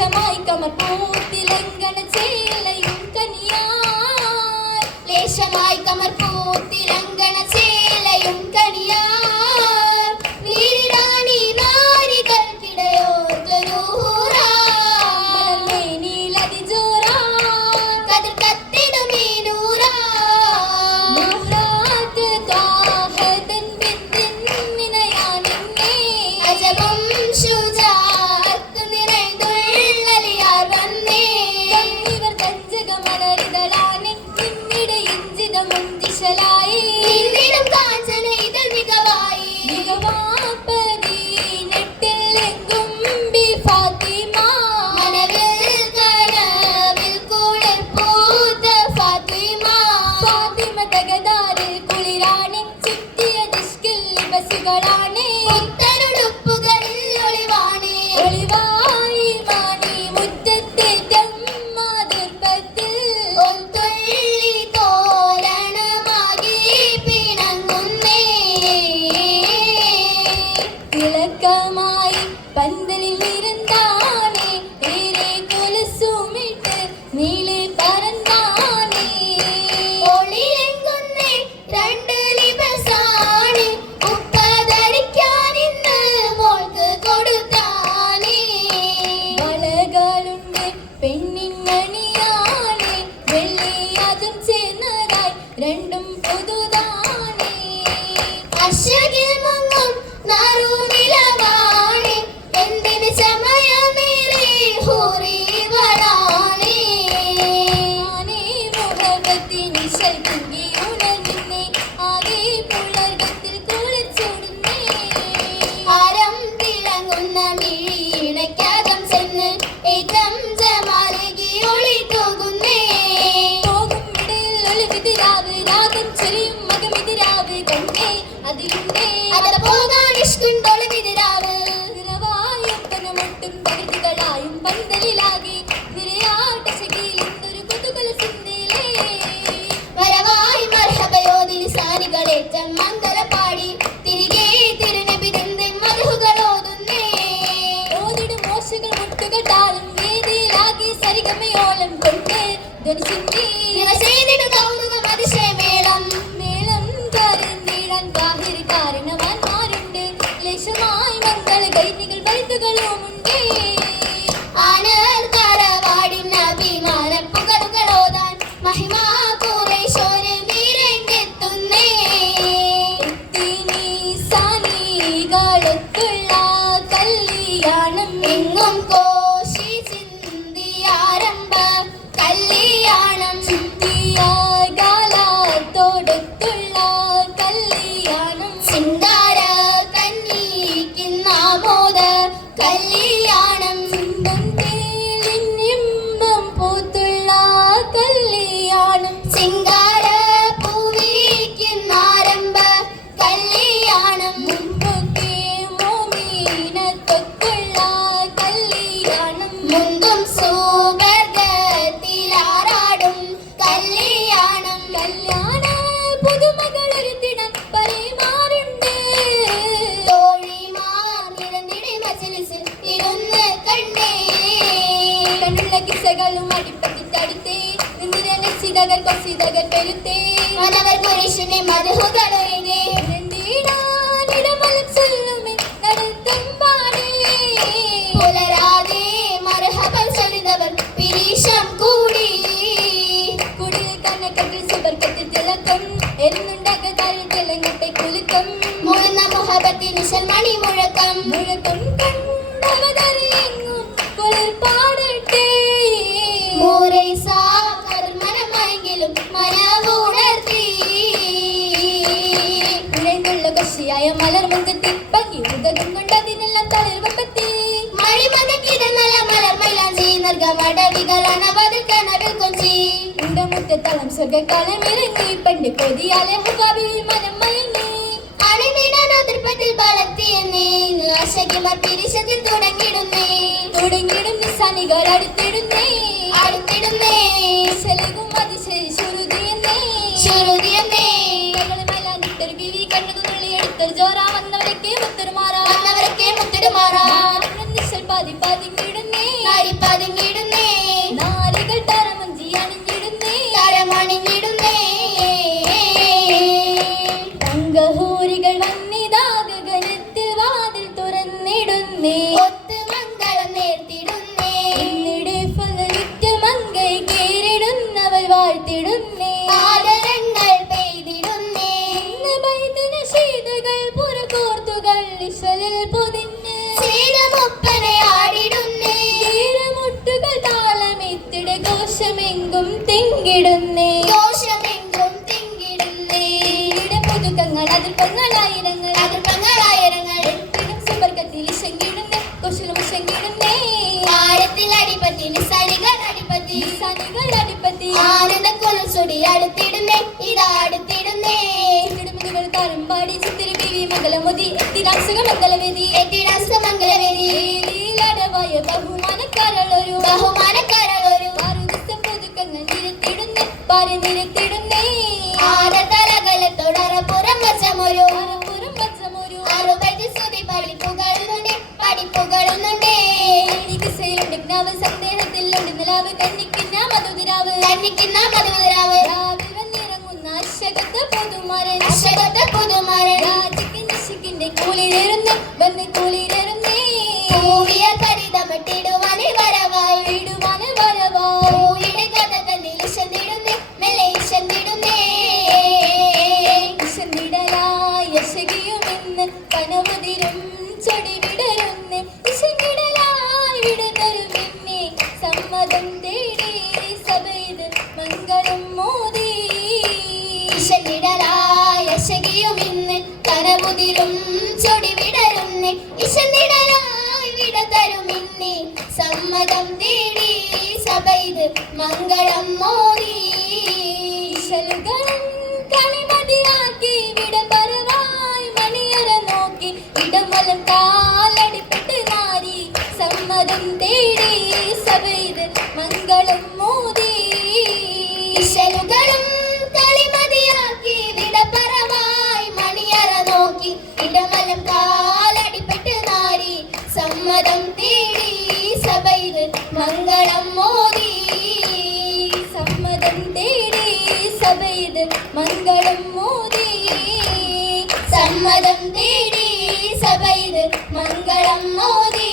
ലേശമായി കമർപൂത്തിലങ്കണ ചേലയും കനിയാർ ലേശമായി കമർപൂത്തിലങ്കണ ചേലയും കനിയാർ നീരാണി നാരികൾക്കിടയോർക്കൊരു മേനിലതിജോറാ കതിർ കത്തിടും ഈ നൂറാ നൂറാത്ത് ത്വാഹതൻ ബിന്ദിൻ നിനയാനിന്നെ അജബും ശുജാഅത്ത് നിറൈതുള്ളലിയാർ വന്നേ ഇവർ കഞ്ചകമലരിതളാനെ നിന്നിടെ ഇഞ്ചിത മുഞ്ചിശലായി നിന്നിടും കാഞ്ചന ഇതൾ മികവായി മികവാപ്പതിനെട്ടിലെങ്കും ബി ഫാത്തിമ മനവിൽ കനവിൽ കുളിർ പൂത്ത ഫാത്തിമ ഫാത്തിമ തകതാരിൽ കുളിരാണെ ചുറ്റിയ ദിഷ്കിൽ ബസുകളാണെ പുത്തനുടുപ്പുകളിൽ ഒളിവാണേ ഒളിവായി മാണി മുറ്റത്തേറ്റം മാതൃപ്പത്തിൽ ഒത്തുള്ളി തോരണമാകി പിണങ്ങുന്നേ തിളക്കമായി പന്തലിൽ ഇരുന്നാണേ ഏറെ കൊലുസുമിട്ട് നീളെ പറന്നാണേ ഒളിയെങ്കുന്നേ രണ്ട് ലിബസാണ് ഉപ്പ ധരിക്കാൻ ഇന്ന് മോൾക്ക് കൊടുത്താനേ വളകളുണ്ട് പെണ്ണിങ്ങണിയാണേ വെള്ളി അതും ചേർന്നതായി രണ്ടും പുതുതാണേ അശകിൽ മുങ്ങും നറുനിലവാണേ എന്തിന് സമയമേറെ ഹൂറിവളാണേ ആനേ മുഹബത്തിനി ശൽകുങ്കി ഉണർന്നേ ആകെ പുളർഗത്തിൽ കുളിച്ചോടുന്നേ ആരം തിളങ്ങുന്ന മിഴിയിടയ്ക്കകം ചെന്ന് ഏറ്റം ജമാലകി ഒളിതൂകുന്നേ പോകും ഇടയിൽ ഒളിവിതിരാവ് രാഗം ചെറിയും മകമിതിരാവ് കണ്ടേ അതിലുണ്ടേ അതിൽ പോകാൻ ഇഷ്കുണ്ടൊളിവിതിരാവ് നിറവായൊപ്പനുമൊട്ടും തകൃതികളായും പന്തലിലാകെ നിരയാട്ട ശകിയിലെന്തൊരു കൊതുകല സിന്ധിലേ വരവായി മർഹബയോദിൽ സാനികളേറ്റം മംഗല പാടി തിരികെ തിരുനബി ദിന്ദിൻ മധുകളോതുന്നേ ഓതിടും മോശകൾ മുട്ടുകെട്ടാലും വേദിയിലാകെ സരിഗമയോളം കൊണ്ട് ധനിച്ചിന്തി നിറചെയ്തിടു കൗതുകം അതിശയമേളം മേളം കാരന്തീടാൻ ബാഹിർ കാരണവാന്മാരുണ്ട് ലേശമായി മംഗള ഗൈനികൾ വൈദ്യുകളുമുണ്ട് ആനർ തറവാടിൻ അഭിമാനപ്പുകളുകളോതാൻ മഹിമാ ഖുറൈശോര് നിരങ്ങെത്തുന്നേ സാനികളൊത്തുള്ള കല്യാണം എങ്ങും കോശി ചിന്തിയാരംഭ കല്യാണം കാലത്തോടൊത്തുള്ള കല്യാണം സിംഗാര കന്നിക്കുന്നാമോദ കല്യാണം ഇമ്പം പൂത്തുള്ള കല്യാണം സിംഗാര പൂവിക്കുന്നാരംഭ കല്യാണം മുമ്പൊക്കെ മോമീനത്തൊത്തുള്ള കല്യാണം മുങ്കും സുവർഗത്തിലാറാടും കല്യാണം കല്യാണ പുതുമകളൊരുത്തിനം പരിമാറുണ്ട് തോഴിമാർ നിരന്നിടെ മജലിസിൽ ഇരുന്ന് കണ്ടേ കണ്ണുള്ള കിസ്സകളും അടിപ്പത്തി തടുത്തേ നിരസിതകൾ കൊസിതകൾ പെരുത്തേ മനവർ കുരിശിനെ മധുകളൊഴുകേ ഇടമലം ചൊല്ലുമേ നടത്തും പാടേ പുലരാതെ മർഹബൽ ചൊല്ലുന്നവർ പിരീശം കൂടി കുടിൽ കണ്ണക്കത്തിൽ സുബർക്കത്തിൽ തിളക്കം എന്നുണ്ടാക്കാരിൽ തിളങ്ങട്ടെ കുലുക്കം മുഴുന്ന മുഹബത്തിന് സൽമണി മുഴക്കം മുഴക്കം കണ്ടവതറിയെങ്ങും കുളിർ പാടട്ടെ മൂരൈസ കർമ്മനമായെങ്കിലും മനവുണർത്തി ഉഴന്നുള്ള കശിയായ മലർമുഖത്തിൽ പകി ഉദകം കൊണ്ടതിനെല്ലാം തളിർവപ്പത്തി മണിമതക്കിത നല്ല മലർ മൈലാഞ്ചി നൽകമടവികളാണ് വതിൽ കനവിൽ കൊഞ്ചി ഉണ്ടമുറ്റത്തളം സ്വർഗക്കാലം ഇറങ്ങി പണ്ട് കൊതിയാലെ ഹുബാബിൽ മനം മയങ്ങി അണിനിടാൻ അതിർപ്പത്തിൽ വളർത്തിയെന്നേ ആശകിമാർ തിരിശത്തിൽ തുടങ്ങിടുന്നേ തുടങ്ങിടും നിസാനികൾ അടുത്തിടുന്നേ അടുത്തിടുന്നേ ശലകും അതിശയ ശ്രുതിയെന്നേ ശ്രുതിയെന്നേ മൈലാഞ്ചിട്ടൊരു കിഴി കണ്ണുതുള്ളി എടുത്തൊരു ജോറ വന്നവരൊക്കെ മുത്തിടുമാറാ വന്നവരൊക്കെ മുത്തിടുമാറാ പാതി പാതി കിടുന്നേ നാരിപ്പാതി കോശമെങ്കും തിങ്കിടുന്നേ കോശമെങ്കും തിങ്കിടുന്നേ പുതുക്കങ്ങൾ അതിർപ്പങ്ങളായിരങ്ങൾ അതിർപ്പങ്ങളായിരങ്ങൾ സുവർഗത്തിൽ ഇശങ്കിടുന്നേ കുശലും ഇശങ്കിടുന്നേ ആഴത്തിൽ അടിപതി നിസാനികൾ അടിപതി ആനന്ദക്കുളം സുടി അടുത്തിടുന്നേ ഇതടുത്തിടുന്നേ ചിത്തിടുമുതുകൾ താരമ്പാടി ചിത്തിരി ബീവി മംഗലമുതി എത്തിരാസുക മംഗലവേദി ലീലടവായ ബഹുമാനക്കാരളൊരു ബഹുമാനക്കാരൊരു പുതുക്കങ്ങൾ നിരത്തിടുന്നേ പാരി നിരത്തിടുന്നേ ആരതലകളത്തോടറപ്പുറം വശമൊരു പുറം വച്ചമൊരു അറുപത് സ്തുതി പഠിപ്പുകളുന്നുണ്ട് പഠിപ്പുകളുന്നുണ്ട് സേലുണ്ട് ജ്ഞാവ് സന്ദേഹത്തിലുണ്ട് നിലാവ് കന്നിക്കുന്ന മധുതിരാവ് രാവിലെ വന്നിറങ്ങുന്ന അശകത്ത് പുതുമാരൻ രാജിക്ക് നിശിക്കിന്റെ കൂലിയിലിരുന്ന് വന്ന് കൂലിയിലിരുന്നേ പൂവിയ പരിതമിട്ടിടുവാനെ വരവായി ഇടുവാന് വരവാ പൂയുടെ കഥ തന്നെ ഇശന്നിടുന്നേ മെല്ലെ ഇശന്നിടുന്നേ ഇശന്നിടലായി യശകിയുമെന്ന് കനവുതിരും ചൊടി വിടരുന്ന് ഇശന്നിടലായി വിടനൊരു പിന്നെ സമ്മതം തേടി സഭയത് മംഗളം മോദി ഇശന്നിടലായ ശകിയുമിന്ന് കരമുതിരും ചൊടി വിടരുന്നേ ഇശന്നിടലായി വിടതരുമിന്നെ സമ്മതം തേടി സഭയത് മംഗളം മോദി ഇശലുകളും കളിമതിയാക്കി വിടപറവായി മണിയറ നോക്കി ഇടമലം കാലടിപ്പെട്ട് നാരി സമ്മതം തേടി സഭയത് മംഗളം മോദി ഇശലുകളും കളിമതിയാക്കി വിടപറവായി മണിയറ നോക്കി ഇടമലം കാലടിപ്പെട്ട് നാരി സമ്മതം തേടി സഭയിൽ മംഗളം മോദി സമ്മതം തേടി സഭയത് മംഗളം മോദി സമ്മതം തേടി സഭയിൽ മംഗളം മോദി